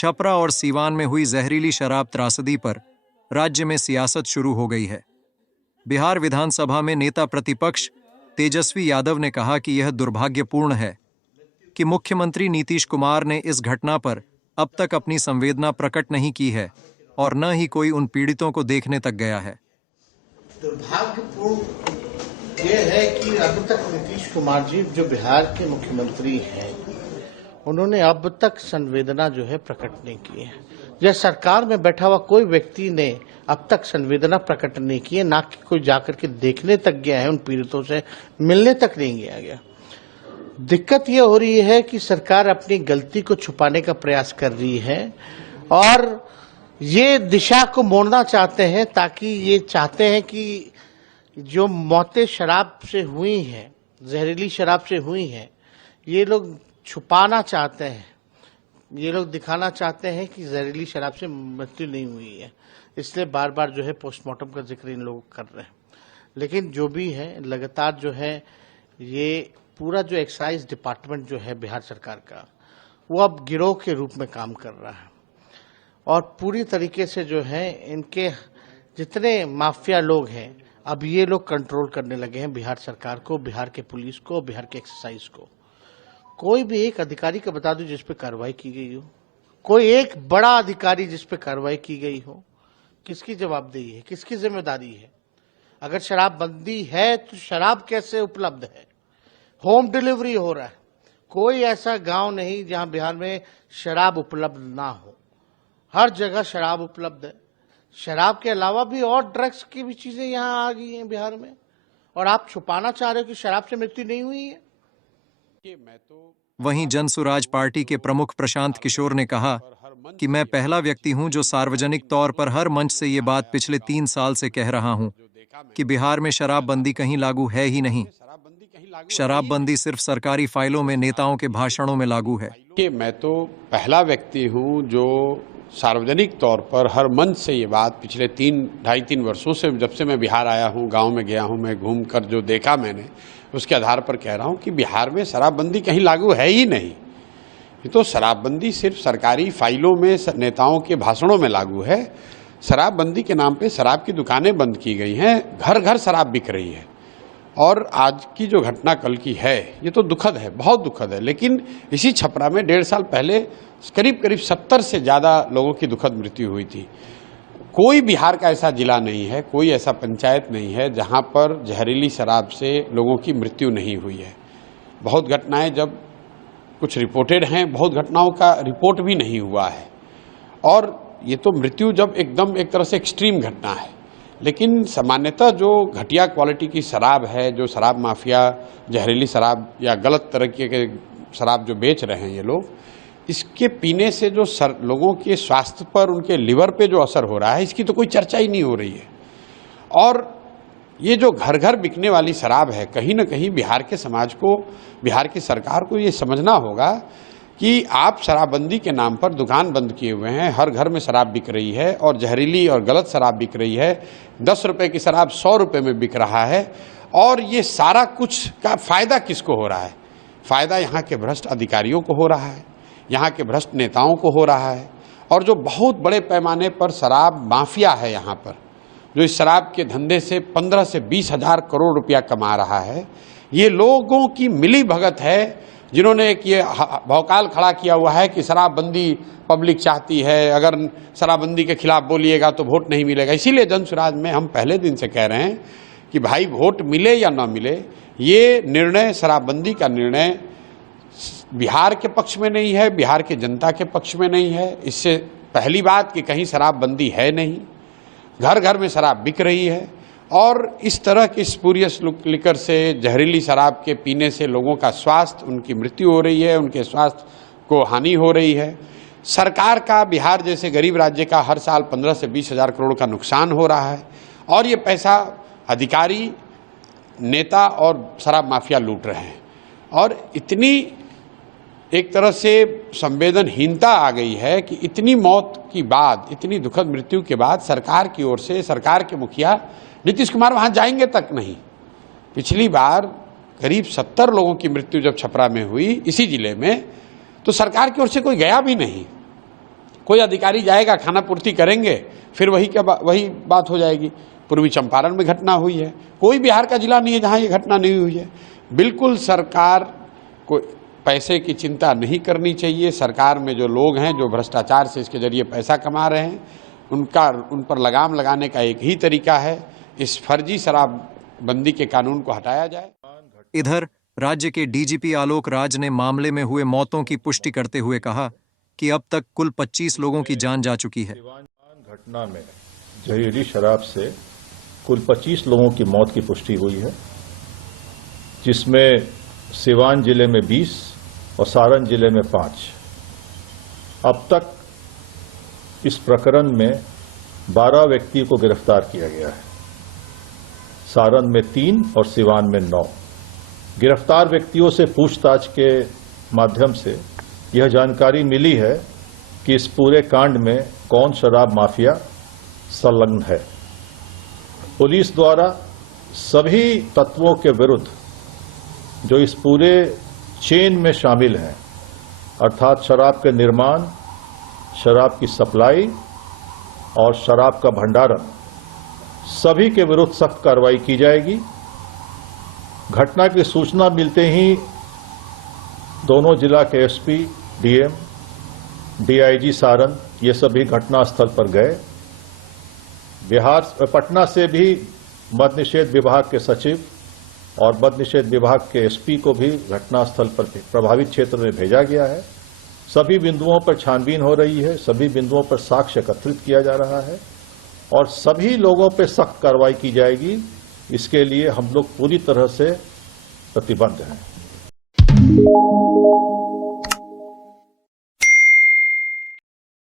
छपरा और सीवान में हुई जहरीली शराब त्रासदी पर राज्य में सियासत शुरू हो गई है। बिहार विधानसभा में नेता प्रतिपक्ष तेजस्वी यादव ने कहा कि यह दुर्भाग्यपूर्ण है कि मुख्यमंत्री नीतीश कुमार ने इस घटना पर अब तक अपनी संवेदना प्रकट नहीं की है और न ही कोई उन पीड़ितों को देखने तक गया है। दुर्भाग्यपूर्ण ये है कि अब तक नीतीश कुमार जी जो बिहार के मुख्यमंत्री हैं, उन्होंने अब तक संवेदना जो है प्रकट नहीं की है। यह सरकार में बैठा हुआ कोई व्यक्ति ने अब तक संवेदना प्रकट नहीं की है, ना कि कोई जाकर के देखने तक गया है, उन पीड़ितों से मिलने तक नहीं गया। दिक्कत यह हो रही है कि सरकार अपनी गलती को छुपाने का प्रयास कर रही है और ये दिशा को मोड़ना चाहते हैं, ताकि ये चाहते हैं कि जो मौतें शराब से हुई हैं, जहरीली शराब से हुई हैं, ये लोग छुपाना चाहते हैं। ये लोग दिखाना चाहते हैं कि जहरीली शराब से मृत्यु नहीं हुई है, इसलिए बार बार जो है पोस्टमार्टम का जिक्र इन लोग कर रहे हैं। लेकिन जो भी है, लगातार जो है ये पूरा जो एक्साइज डिपार्टमेंट जो है बिहार सरकार का, वो अब गिरोह के रूप में काम कर रहा है और पूरी तरीके से जो है इनके जितने माफिया लोग हैं, अब ये लोग कंट्रोल करने लगे हैं बिहार सरकार को, बिहार के पुलिस को, बिहार के एक्साइज को। कोई भी एक अधिकारी का बता दो जिस पे कार्रवाई की गई हो, कोई एक बड़ा अधिकारी जिस पे कार्रवाई की गई हो, किसकी जवाबदेही है, किसकी जिम्मेदारी है? अगर शराबबंदी है तो शराब कैसे उपलब्ध है? होम डिलीवरी हो रहा है। कोई ऐसा गांव नहीं जहां बिहार में शराब उपलब्ध ना हो, हर जगह शराब उपलब्ध है। शराब के अलावा भी और ड्रग्स की भी चीजें यहां आ गई हैं बिहार में, और आप छुपाना चाह रहे हो कि शराब से मृत्यु नहीं हुई है। वहीं जनसुराज पार्टी के प्रमुख प्रशांत किशोर ने कहा कि मैं पहला व्यक्ति हूं जो सार्वजनिक तौर पर हर मंच से ये बात पिछले 3 साल से कह रहा हूं कि बिहार में शराबबंदी कहीं लागू है ही नहीं। शराबबंदी सिर्फ सरकारी फाइलों में, नेताओं के भाषणों में लागू है। कि मैं तो पहला व्यक्ति हूं जो सार्वजनिक तौर पर हर मंच से ये बात पिछले 2.5-3 वर्षों से, जब से मैं बिहार आया हूं, गांव में गया हूं, मैं घूमकर जो देखा मैंने, उसके आधार पर कह रहा हूं कि बिहार में शराबबंदी कहीं लागू है ही नहीं। ये तो शराबबंदी सिर्फ सरकारी फाइलों में, नेताओं के भाषणों में लागू है। शराबबंदी के नाम पे शराब की दुकानें बंद की गई हैं, घर घर शराब बिक रही है। और आज की जो घटना कल की है, ये तो दुखद है, बहुत दुखद है। लेकिन इसी छपरा में 1.5 साल पहले करीब 70 से ज़्यादा लोगों की दुखद मृत्यु हुई थी। कोई बिहार का ऐसा जिला नहीं है, कोई ऐसा पंचायत नहीं है जहां पर जहरीली शराब से लोगों की मृत्यु नहीं हुई है। बहुत घटनाएं जब कुछ रिपोर्टेड हैं, बहुत घटनाओं का रिपोर्ट भी नहीं हुआ है। और ये तो मृत्यु जब एकदम एक तरह से एक्सट्रीम घटना है। लेकिन सामान्यतः जो घटिया क्वालिटी की शराब है, जो शराब माफिया जहरीली शराब या गलत तरीके के शराब जो बेच रहे हैं ये लोग, इसके पीने से जो लोगों के स्वास्थ्य पर, उनके लिवर पे जो असर हो रहा है, इसकी तो कोई चर्चा ही नहीं हो रही है। और ये जो घर घर बिकने वाली शराब है, कहीं ना कहीं बिहार के समाज को, बिहार की सरकार को ये समझना होगा कि आप शराबबंदी के नाम पर दुकान बंद किए हुए हैं, हर घर में शराब बिक रही है और जहरीली और गलत शराब बिक रही है। 10 रुपये की शराब 100 रुपये में बिक रहा है। और ये सारा कुछ का फ़ायदा किसको हो रहा है? फ़ायदा यहाँ के भ्रष्ट अधिकारियों को हो रहा है, यहाँ के भ्रष्ट नेताओं को हो रहा है। और जो बहुत बड़े पैमाने पर शराब माफिया है यहाँ पर, जो इस शराब के धंधे से 15 से 20 हज़ार करोड़ रुपया कमा रहा है, ये लोगों की मिली भगत है, जिन्होंने एक ये भौकाल खड़ा किया हुआ है कि शराबबंदी पब्लिक चाहती है, अगर शराबबंदी के खिलाफ बोलिएगा तो वोट नहीं मिलेगा। इसीलिए जनसुराज में हम पहले दिन से कह रहे हैं कि भाई वोट मिले या ना मिले, ये निर्णय, शराबबंदी का निर्णय बिहार के पक्ष में नहीं है, बिहार के जनता के पक्ष में नहीं है। इससे पहली बात कि कहीं शराबबंदी है नहीं, घर घर में शराब बिक रही है। और इस तरह की स्पूरियस लिकर से, जहरीली शराब के पीने से लोगों का स्वास्थ्य, उनकी मृत्यु हो रही है, उनके स्वास्थ्य को हानि हो रही है। सरकार का बिहार जैसे गरीब राज्य का हर साल 15 से 20 हज़ार करोड़ का नुकसान हो रहा है। और ये पैसा अधिकारी, नेता और शराब माफिया लूट रहे हैं। और इतनी एक तरह से संवेदनहीनता आ गई है कि इतनी मौत की बाद, इतनी दुखद मृत्यु के बाद सरकार की ओर से, सरकार के मुखिया नीतीश कुमार वहां जाएंगे तक नहीं। पिछली बार करीब 70 लोगों की मृत्यु जब छपरा में हुई, इसी जिले में, तो सरकार की ओर से कोई गया भी नहीं। कोई अधिकारी जाएगा, खाना पूर्ति करेंगे, फिर वही बात हो जाएगी। पूर्वी चंपारण में घटना हुई है, कोई बिहार का जिला नहीं है जहां ये घटना नहीं हुई है। बिल्कुल सरकार को पैसे की चिंता नहीं करनी चाहिए। सरकार में जो लोग हैं जो भ्रष्टाचार से इसके जरिए पैसा कमा रहे हैं, उन पर लगाम लगाने का एक ही तरीका है, इस फर्जी शराबबंदी के कानून को हटाया जाए। इधर राज्य के डीजीपी आलोक राज ने मामले में हुए मौतों की पुष्टि करते हुए कहा कि अब तक कुल 25 लोगों की जान जा चुकी है। घटना में जहरीली शराब से कुल 25 लोगों की मौत की पुष्टि हुई है, जिसमें सिवान जिले में 20 और सारण जिले में 5। अब तक इस प्रकरण में 12 व्यक्ति को गिरफ्तार किया गया है, सारण में 3 और सिवान में 9। गिरफ्तार व्यक्तियों से पूछताछ के माध्यम से यह जानकारी मिली है कि इस पूरे कांड में कौन शराब माफिया संलग्न है। पुलिस द्वारा सभी तत्वों के विरुद्ध जो इस पूरे चेन में शामिल हैं, अर्थात शराब के निर्माण, शराब की सप्लाई और शराब का भंडारण, सभी के विरुद्ध सख्त कार्रवाई की जाएगी। घटना की सूचना मिलते ही दोनों जिला के एसपी, डीएम, डीआईजी सारण ये सभी घटनास्थल पर गए। पटना से भी मद्य निषेध विभाग के सचिव और मद्य निषेध विभाग के एसपी को भी घटनास्थल पर प्रभावित क्षेत्र में भेजा गया है। सभी बिंदुओं पर छानबीन हो रही है, सभी बिंदुओं पर साक्ष्य एकत्रित किया जा रहा है और सभी लोगों पर सख्त कार्रवाई की जाएगी। इसके लिए हम लोग पूरी तरह से प्रतिबद्ध हैं।